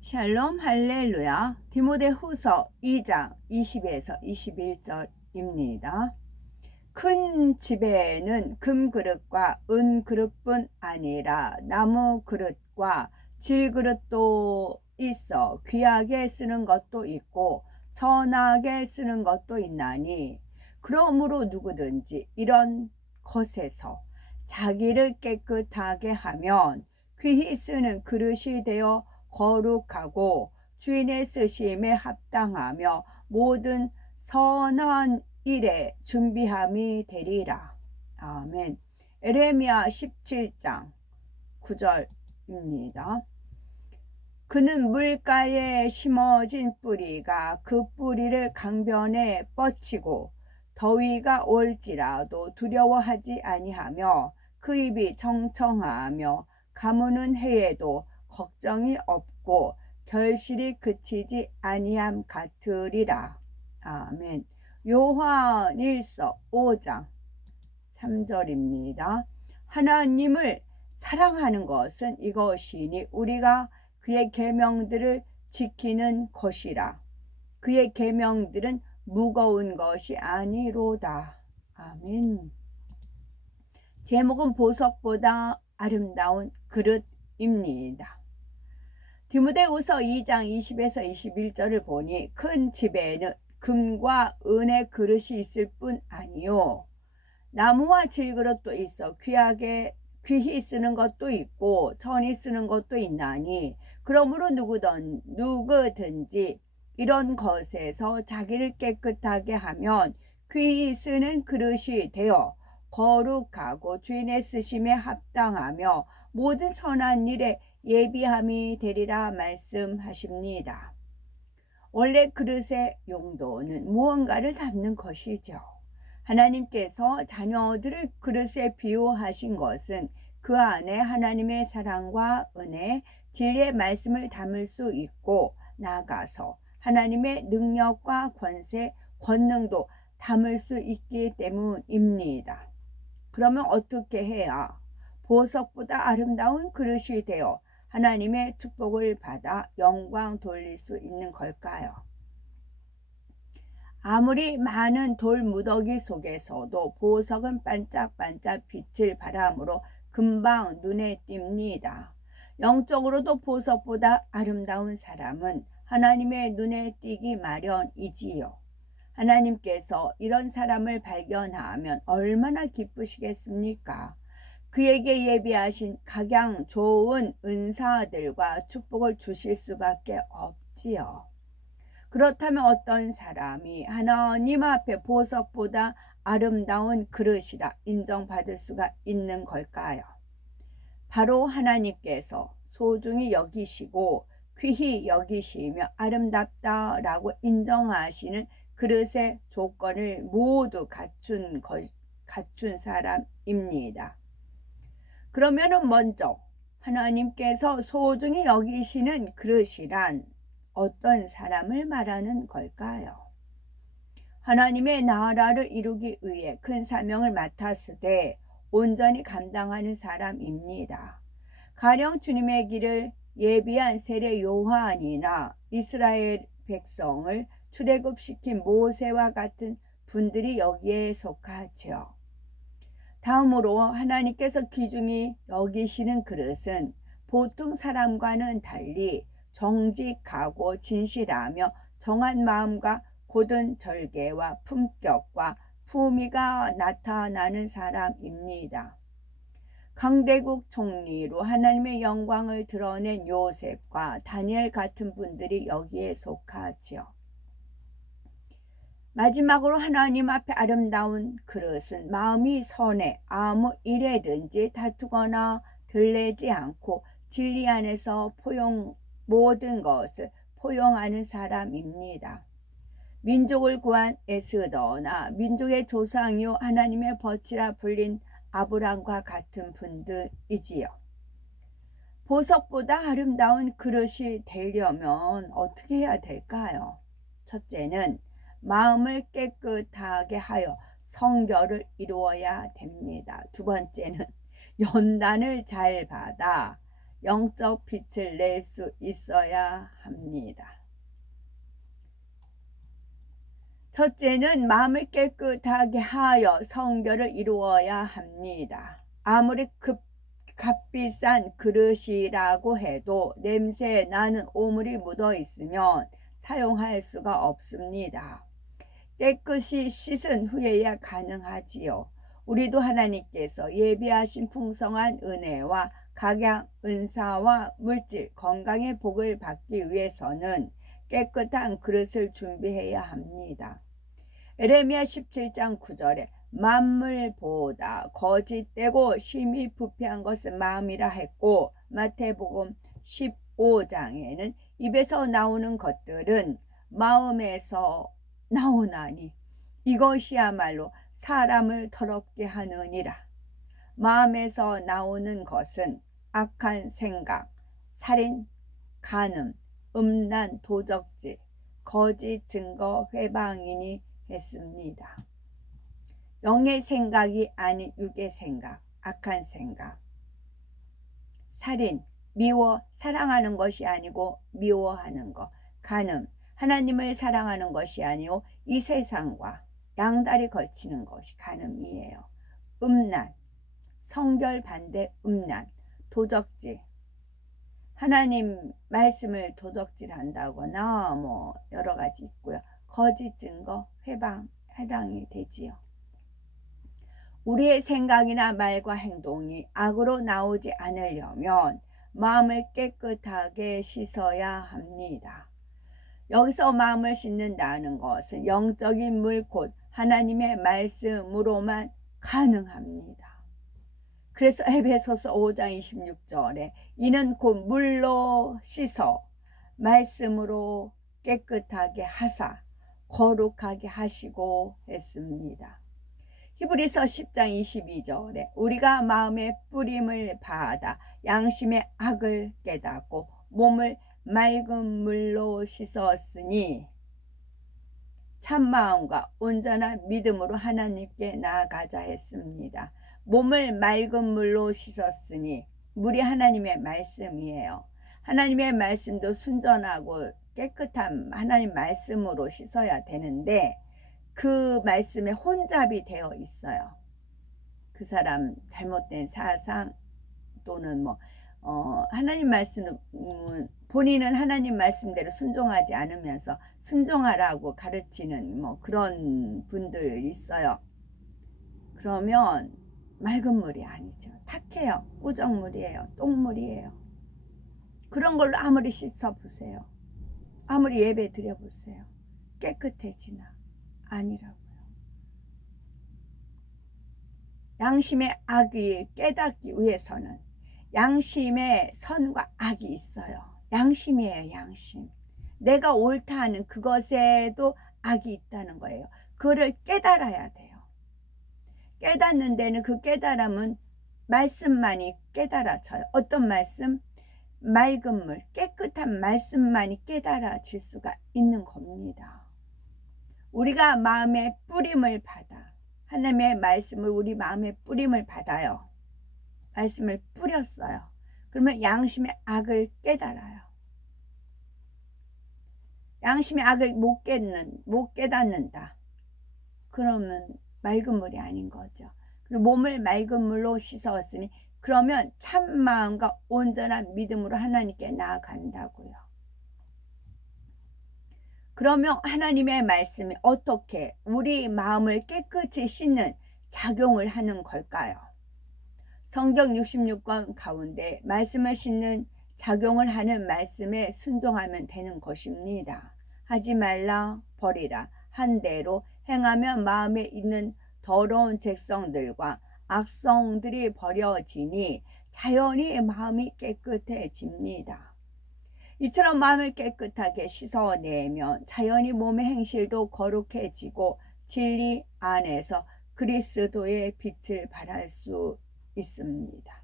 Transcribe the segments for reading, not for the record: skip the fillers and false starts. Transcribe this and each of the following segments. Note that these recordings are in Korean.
샬롬 할렐루야. 디모데후서 2장 20에서 21절입니다. 큰 집에는 금그릇과 은그릇뿐 아니라 나무 그릇과 질그릇도 있어 귀하게 쓰는 것도 있고 천하게 쓰는 것도 있나니, 그러므로 누구든지 이런 것에서 자기를 깨끗하게 하면 귀히 쓰는 그릇이 되어 거룩하고 주인의 쓰심에 합당하며 모든 선한 일에 준비함이 되리라. 아멘. 에레미야 17장 9절입니다. 그는 물가에 심어진 뿌리가 그 뿌리를 강변에 뻗치고 더위가 올지라도 두려워하지 아니하며 그 입이 청청하며 가무는 해에도 걱정이 없고 결실이 그치지 아니함 같으리라. 아멘. 요한일서 5장 3절입니다. 하나님을 사랑하는 것은 이것이니 우리가 그의 계명들을 지키는 것이라. 그의 계명들은 무거운 것이 아니로다. 아멘. 제목은 보석보다 아름다운 그릇입니다. 디모데후서 2장 20에서 21절을 보니 큰 집에는 금과 은의 그릇이 있을 뿐 아니요 나무와 질그릇도 있어 귀히 쓰는 것도 있고 천히 쓰는 것도 있나니, 그러므로 누구든지 이런 것에서 자기를 깨끗하게 하면 귀히 쓰는 그릇이 되어 거룩하고 주인의 쓰심에 합당하며 모든 선한 일에 예비함이 되리라 말씀하십니다. 원래 그릇의 용도는 무언가를 담는 것이죠. 하나님께서 자녀들을 그릇에 비유하신 것은 그 안에 하나님의 사랑과 은혜, 진리의 말씀을 담을 수 있고 나아가서 하나님의 능력과 권세, 권능도 담을 수 있기 때문입니다. 그러면 어떻게 해야 보석보다 아름다운 그릇이 되어 하나님의 축복을 받아 영광 돌릴 수 있는 걸까요? 아무리 많은 돌 무더기 속에서도 보석은 반짝반짝 빛을 발함으로 금방 눈에 띕니다. 영적으로도 보석보다 아름다운 사람은 하나님의 눈에 띄기 마련이지요. 하나님께서 이런 사람을 발견하면 얼마나 기쁘시겠습니까? 그에게 예비하신 각양 좋은 은사들과 축복을 주실 수밖에 없지요. 그렇다면 어떤 사람이 하나님 앞에 보석보다 아름다운 그릇이라 인정받을 수가 있는 걸까요? 바로 하나님께서 소중히 여기시고 귀히 여기시며 아름답다라고 인정하시는 그릇의 조건을 모두 갖춘 사람입니다. 그러면은 먼저 하나님께서 소중히 여기시는 그릇이란 어떤 사람을 말하는 걸까요? 하나님의 나라를 이루기 위해 큰 사명을 맡았으되 온전히 감당하는 사람입니다. 가령 주님의 길을 예비한 세례 요한이나 이스라엘 백성을 출애굽시킨 모세와 같은 분들이 여기에 속하죠. 다음으로 하나님께서 귀중히 여기시는 그릇은 보통 사람과는 달리 정직하고 진실하며 정한 마음과 고든 절개와 품격과 품위가 나타나는 사람입니다. 강대국 총리로 하나님의 영광을 드러낸 요셉과 다니엘 같은 분들이 여기에 속하죠. 마지막으로 하나님 앞에 아름다운 그릇은 마음이 선해 아무 일에든지 다투거나 들레지 않고 진리 안에서 모든 것을 포용하는 사람입니다. 민족을 구한 에스더나 민족의 조상이요 하나님의 벗이라 불린 아브람과 같은 분들이지요. 보석보다 아름다운 그릇이 되려면 어떻게 해야 될까요? 첫째는 마음을 깨끗하게 하여 성결을 이루어야 됩니다. 두 번째는 연단을 잘 받아 영적 빛을 낼 수 있어야 합니다. 첫째는 마음을 깨끗하게 하여 성결을 이루어야 합니다. 아무리 값비싼 그릇이라고 해도 냄새 나는 오물이 묻어 있으면 사용할 수가 없습니다. 깨끗이 씻은 후에야 가능하지요. 우리도 하나님께서 예비하신 풍성한 은혜와 각양 은사와 물질 건강의 복을 받기 위해서는 깨끗한 그릇을 준비해야 합니다. 에레미야 17장 9절에 만물보다 거짓되고 심히 부패한 것은 마음이라 했고, 마태복음 15장에는 입에서 나오는 것들은 마음에서 나오나니 이것이야말로 사람을 더럽게 하느니라. 마음에서 나오는 것은 악한 생각, 살인, 간음, 음란, 도적질, 거짓 증거, 회방이니 했습니다. 영의 생각이 아닌 육의 생각, 악한 생각, 살인, 사랑하는 것이 아니고 미워하는 것, 간음, 하나님을 사랑하는 것이 아니오 이 세상과 양다리 걸치는 것이 간음이에요. 음란, 성결 반대 음란, 도적질, 하나님 말씀을 도적질한다거나 뭐 여러 가지 있고요. 거짓 증거, 해당이 되지요. 우리의 생각이나 말과 행동이 악으로 나오지 않으려면 마음을 깨끗하게 씻어야 합니다. 여기서 마음을 씻는다는 것은 영적인 물 곧 하나님의 말씀으로만 가능합니다. 그래서 에베소서 5장 26절에 이는 곧 물로 씻어 말씀으로 깨끗하게 하사 거룩하게 하시고 했습니다. 히브리서 10장 22절에 우리가 마음의 뿌림을 받아 양심의 악을 깨닫고 몸을 맑은 물로 씻었으니 참마음과 온전한 믿음으로 하나님께 나아가자 했습니다. 몸을 맑은 물로 씻었으니 물이 하나님의 말씀이에요. 하나님의 말씀도 순전하고 깨끗한 하나님 말씀으로 씻어야 되는데 그 말씀에 혼잡이 되어 있어요. 그 사람 잘못된 사상 또는 하나님 말씀은 본인은 하나님 말씀대로 순종하지 않으면서 순종하라고 가르치는 그런 분들 있어요. 그러면 맑은 물이 아니죠. 탁해요. 꾸정물이에요. 똥물이에요. 그런 걸로 아무리 씻어보세요. 아무리 예배 드려보세요. 깨끗해지나? 아니라고요. 양심의 악을 깨닫기 위해서는 양심에 선과 악이 있어요. 양심이에요. 양심. 내가 옳다 하는 그것에도 악이 있다는 거예요. 그거를 깨달아야 돼요. 깨닫는 데는 그 깨달음은 말씀만이 깨달아져요. 어떤 말씀? 맑은 물, 깨끗한 말씀만이 깨달아질 수가 있는 겁니다. 우리가 마음의 뿌림을 받아 하나님의 말씀을 우리 마음의 뿌림을 받아요. 말씀을 뿌렸어요. 그러면 양심의 악을 깨달아요. 양심의 악을 못 깨닫는다. 그러면 맑은 물이 아닌 거죠. 그리고 몸을 맑은 물로 씻었으니 그러면 참 마음과 온전한 믿음으로 하나님께 나아간다고요. 그러면 하나님의 말씀이 어떻게 우리 마음을 깨끗이 씻는 작용을 하는 걸까요? 성경 66권 가운데 말씀을 씻는 작용을 하는 말씀에 순종하면 되는 것입니다. 하지 말라 버리라 한 대로 행하면 마음에 있는 더러운 죄성들과 악성들이 버려지니 자연히 마음이 깨끗해집니다. 이처럼 마음을 깨끗하게 씻어내면 자연히 몸의 행실도 거룩해지고 진리 안에서 그리스도의 빛을 발할 수 있습니다.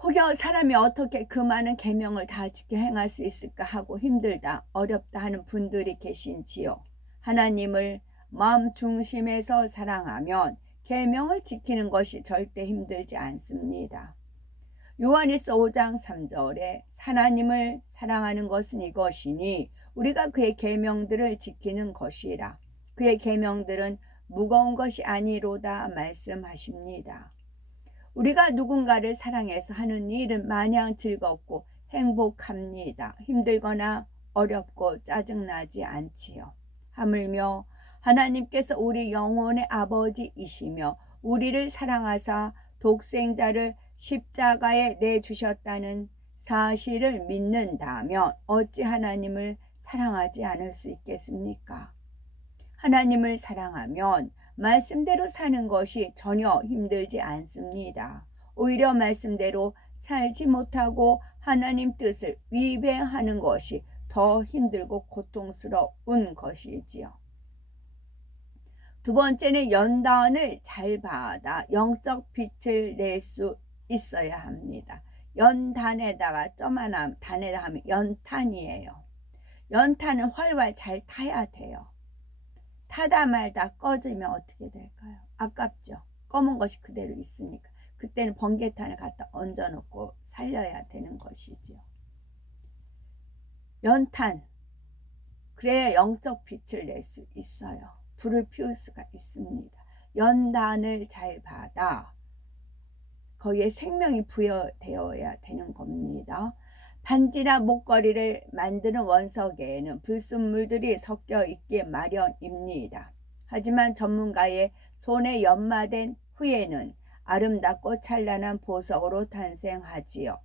혹여 사람이 어떻게 그 많은 계명을 다 지켜 행할 수 있을까 하고 힘들다, 어렵다 하는 분들이 계신지요. 하나님을 마음 중심에서 사랑하면 계명을 지키는 것이 절대 힘들지 않습니다. 요한일서 5장 3절에 하나님을 사랑하는 것은 이것이니 우리가 그의 계명들을 지키는 것이라. 그의 계명들은 무거운 것이 아니로다 말씀하십니다. 우리가 누군가를 사랑해서 하는 일은 마냥 즐겁고 행복합니다. 힘들거나 어렵고 짜증나지 않지요. 하물며 하나님께서 우리 영혼의 아버지이시며 우리를 사랑하사 독생자를 십자가에 내주셨다는 사실을 믿는다면 어찌 하나님을 사랑하지 않을 수 있겠습니까? 하나님을 사랑하면 말씀대로 사는 것이 전혀 힘들지 않습니다. 오히려 말씀대로 살지 못하고 하나님 뜻을 위배하는 것이 더 힘들고 고통스러운 것이지요. 두 번째는 연단을 잘 받아 영적 빛을 낼 수 있어야 합니다. 연단에다가 점 하나 단에다 하면 연탄이에요. 연탄은 활활 잘 타야 돼요. 타다 말다 꺼지면 어떻게 될까요? 아깝죠. 검은 것이 그대로 있으니까. 그때는 번개탄을 갖다 얹어놓고 살려야 되는 것이지요. 연탄, 그래야 영적 빛을 낼 수 있어요. 불을 피울 수가 있습니다. 연단을 잘 받아 거기에 생명이 부여되어야 되는 겁니다. 반지나 목걸이를 만드는 원석에는 불순물들이 섞여 있기 마련입니다. 하지만 전문가의 손에 연마된 후에는 아름답고 찬란한 보석으로 탄생하지요.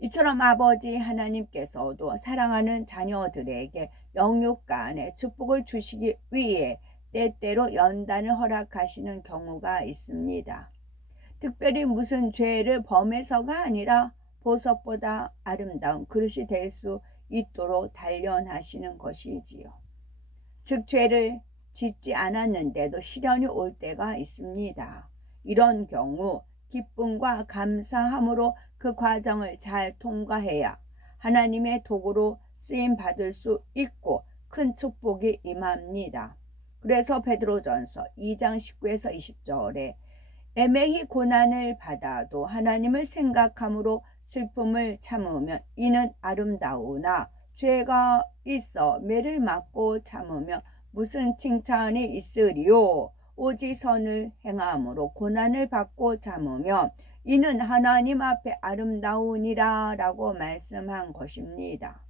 이처럼 아버지 하나님께서도 사랑하는 자녀들에게 영육간의 축복을 주시기 위해 때때로 연단을 허락하시는 경우가 있습니다. 특별히 무슨 죄를 범해서가 아니라 보석보다 아름다운 그릇이 될 수 있도록 단련하시는 것이지요. 즉 죄를 짓지 않았는데도 시련이 올 때가 있습니다. 이런 경우 기쁨과 감사함으로 그 과정을 잘 통과해야 하나님의 도구로 쓰임 받을 수 있고 큰 축복이 임합니다. 그래서 베드로전서 2장 19에서 20절에 애매히 고난을 받아도 하나님을 생각함으로 슬픔을 참으면 이는 아름다우나 죄가 있어 매를 맞고 참으면 무슨 칭찬이 있으리요. 오직 선을 행함으로 고난을 받고 참으면 이는 하나님 앞에 아름다우니라 라고 말씀한 것입니다.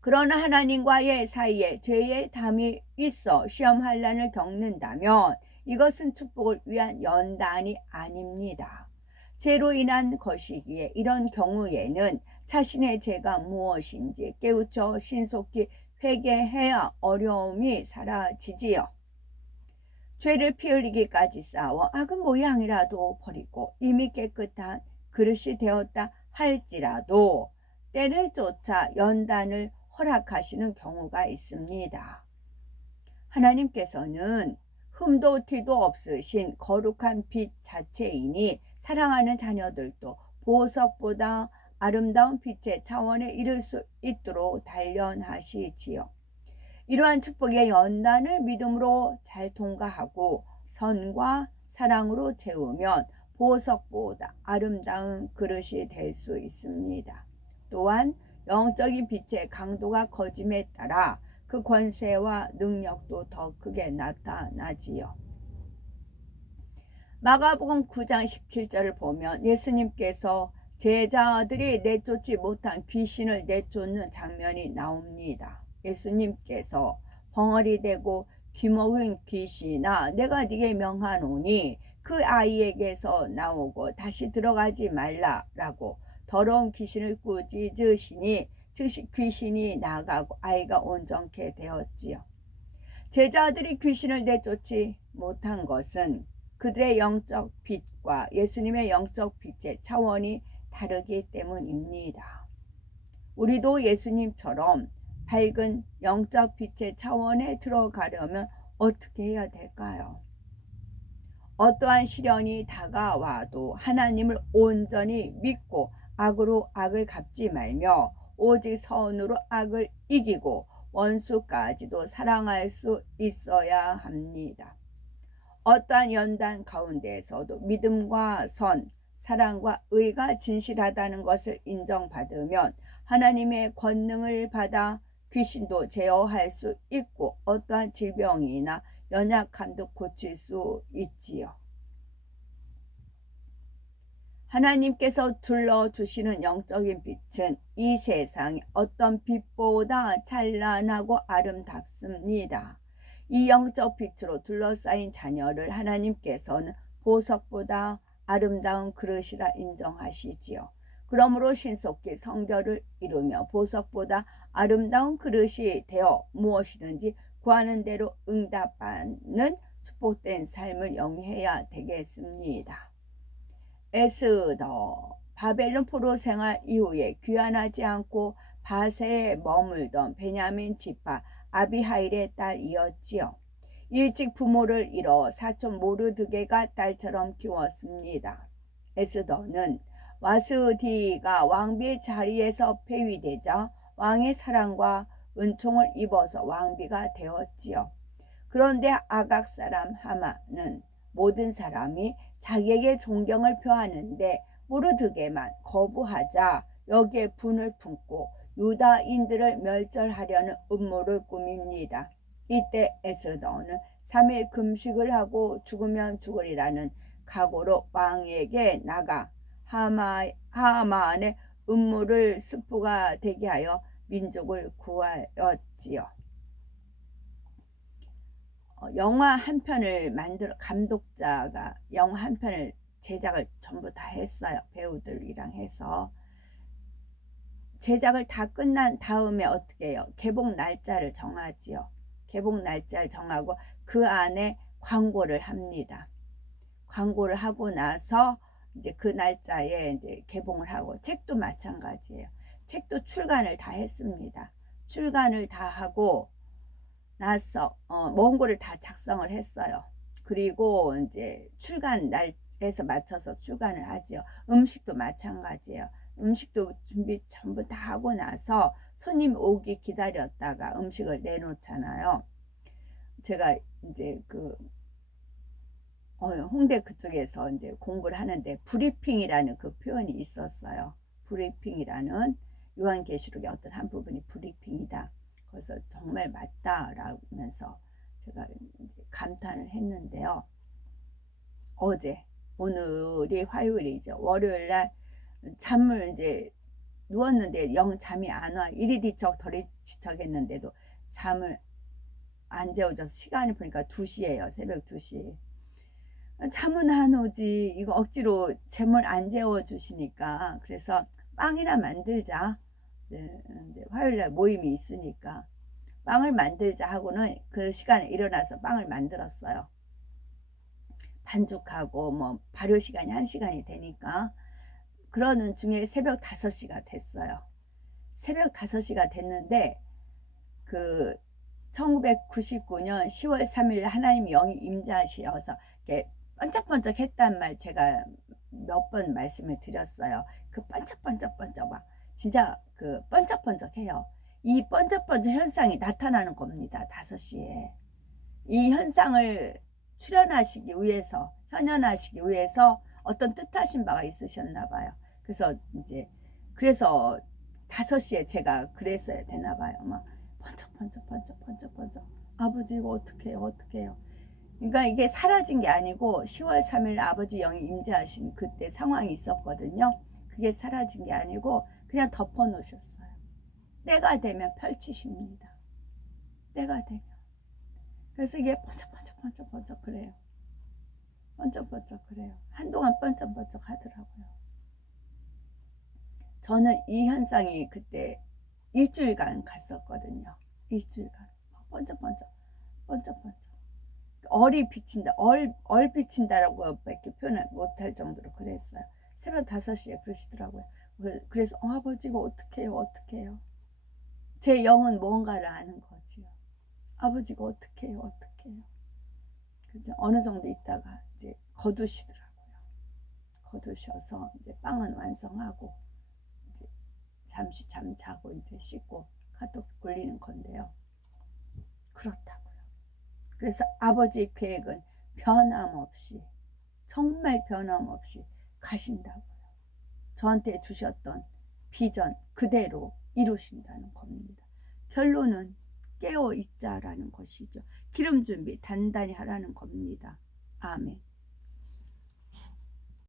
그러나 하나님과의 사이에 죄의 담이 있어 시험 환난을 겪는다면 이것은 축복을 위한 연단이 아닙니다. 죄로 인한 것이기에 이런 경우에는 자신의 죄가 무엇인지 깨우쳐 신속히 회개해야 어려움이 사라지지요. 죄를 피 흘리기까지 싸워 악은 모양이라도 버리고 이미 깨끗한 그릇이 되었다 할지라도 때를 쫓아 연단을 허락하시는 경우가 있습니다. 하나님께서는 흠도 티도 없으신 거룩한 빛 자체이니 사랑하는 자녀들도 보석보다 아름다운 빛의 차원에 이를 수 있도록 단련하시지요. 이러한 축복의 연단을 믿음으로 잘 통과하고 선과 사랑으로 채우면 보석보다 아름다운 그릇이 될 수 있습니다. 또한 영적인 빛의 강도가 거짐에 따라 그 권세와 능력도 더 크게 나타나지요. 마가복음 9장 17절을 보면 예수님께서 제자들이 내쫓지 못한 귀신을 내쫓는 장면이 나옵니다. 예수님께서 벙어리 대고 귀먹은 귀신아 내가 네게 명하노니 그 아이에게서 나오고 다시 들어가지 말라라고 더러운 귀신을 꾸짖으시니 즉시 귀신이 나가고 아이가 온전케 되었지요. 제자들이 귀신을 내쫓지 못한 것은 그들의 영적 빛과 예수님의 영적 빛의 차원이 다르기 때문입니다. 우리도 예수님처럼 밝은 영적 빛의 차원에 들어가려면 어떻게 해야 될까요? 어떠한 시련이 다가와도 하나님을 온전히 믿고 악으로 악을 갚지 말며 오직 선으로 악을 이기고 원수까지도 사랑할 수 있어야 합니다. 어떠한 연단 가운데에서도 믿음과 선, 사랑과 의가 진실하다는 것을 인정받으면 하나님의 권능을 받아 귀신도 제어할 수 있고 어떠한 질병이나 연약함도 고칠 수 있지요. 하나님께서 둘러주시는 영적인 빛은 이 세상의 어떤 빛보다 찬란하고 아름답습니다. 이 영적 빛으로 둘러싸인 자녀를 하나님께서는 보석보다 아름다운 그릇이라 인정하시지요. 그러므로 신속히 성결을 이루며 보석보다 아름다운 그릇이 되어 무엇이든지 구하는 대로 응답받는 축복된 삶을 영위해야 되겠습니다. 에스더, 바벨론 포로 생활 이후에 귀환하지 않고 바세에 머물던 베냐민 지파 아비하일의 딸이었지요. 일찍 부모를 잃어 사촌 모르드게가 딸처럼 키웠습니다. 에스더는 와스디가 왕비의 자리에서 폐위되자 왕의 사랑과 은총을 입어서 왕비가 되었지요. 그런데 아각 사람 하만은 모든 사람이 자기에게 존경을 표하는데 모르드게만 거부하자 여기에 분을 품고 유다인들을 멸절하려는 음모를 꾸밉니다. 이때 에스더는 3일 금식을 하고 죽으면 죽으리라는 각오로 왕에게 나가 하만의 음모를 스프가 되게 하여 민족을 구하였지요. 영화 한 편을 감독자가 영화 한 편을 제작을 전부 다 했어요. 배우들이랑 해서 제작을 다 끝난 다음에 어떻게 해요? 개봉 날짜를 정하지요. 개봉 날짜를 정하고 그 안에 광고를 합니다. 광고를 하고 나서 이제 그 날짜에 이제 개봉을 하고, 책도 마찬가지예요. 책도 출간을 다 했습니다. 출간을 다 하고 나서 원고를 다 작성을 했어요. 그리고 이제 출간 날에서 맞춰서 출간을 하죠. 음식도 마찬가지예요. 음식도 준비 전부 다 하고 나서 손님 오기 기다렸다가 음식을 내놓잖아요. 제가 이제 홍대 그쪽에서 이제 공부를 하는데 브리핑이라는 그 표현이 있었어요. 브리핑이라는 요한계시록의 어떤 한 부분이 브리핑이다. 그래서 정말 맞다라면서 제가 이제 감탄을 했는데요. 오늘이 화요일이죠. 월요일날 잠을 이제 누웠는데 영 잠이 안 와. 이리 뒤척 저리 뒤척 했는데도 잠을 안 재워줘서 시간을 보니까 2시예요. 새벽 2시. 잠은 안 오지. 이거 억지로 잠을 안 재워주시니까. 그래서 빵이나 만들자. 네, 이제 화요일날 모임이 있으니까 빵을 만들자 하고는 그 시간에 일어나서 빵을 만들었어요. 반죽하고 뭐 발효 시간이 1시간이 되니까. 그러는 중에 새벽 5시가 됐어요. 새벽 5시가 됐는데 1999년 10월 3일 하나님 영이 임재하셔서 이렇게 번쩍번쩍 했단 말 제가 몇 번 말씀을 드렸어요. 그 번쩍번쩍번쩍 막 진짜 번쩍번쩍해요. 이 번쩍번쩍 현상이 나타나는 겁니다. 5시에. 이 현상을 출현하시기 위해서, 현현하시기 위해서 어떤 뜻하신 바가 있으셨나 봐요. 그래서 5시에 제가 그랬어야 되나 봐요. 막 번쩍번쩍 아버지 이거 어떡해요. 그러니까 이게 사라진 게 아니고 10월 3일 아버지 영이 임재하신 그때 상황이 있었거든요. 그게 사라진 게 아니고 그냥 덮어 놓으셨어요. 때가 되면 펼치십니다. 때가 되면. 그래서 이게 번쩍번쩍 그래요. 번쩍번쩍 그래요. 한동안 번쩍번쩍 하더라고요. 저는 이 현상이 그때 일주일간 갔었거든요. 일주일간. 번쩍번쩍. 얼이 비친다. 얼 비친다라고 밖에 표현을 못할 정도로 그랬어요. 새벽 5시에 그러시더라고요. 그래서 아버지 이거 어떡해요. 제 영은 뭔가를 아는 거지요. 아버지 이거 어떡해요. 어느 정도 있다가 이제 거두시더라고요. 거두셔서 이제 빵은 완성하고 이제 잠시 잠 자고 이제 씻고 카톡 굴리는 건데요. 그렇다고요. 그래서 아버지 계획은 변함없이, 정말 변함없이 가신다고요. 저한테 주셨던 비전 그대로 이루신다는 겁니다. 결론은 깨어 있자라는 것이죠. 기름 준비 단단히 하라는 겁니다. 아멘.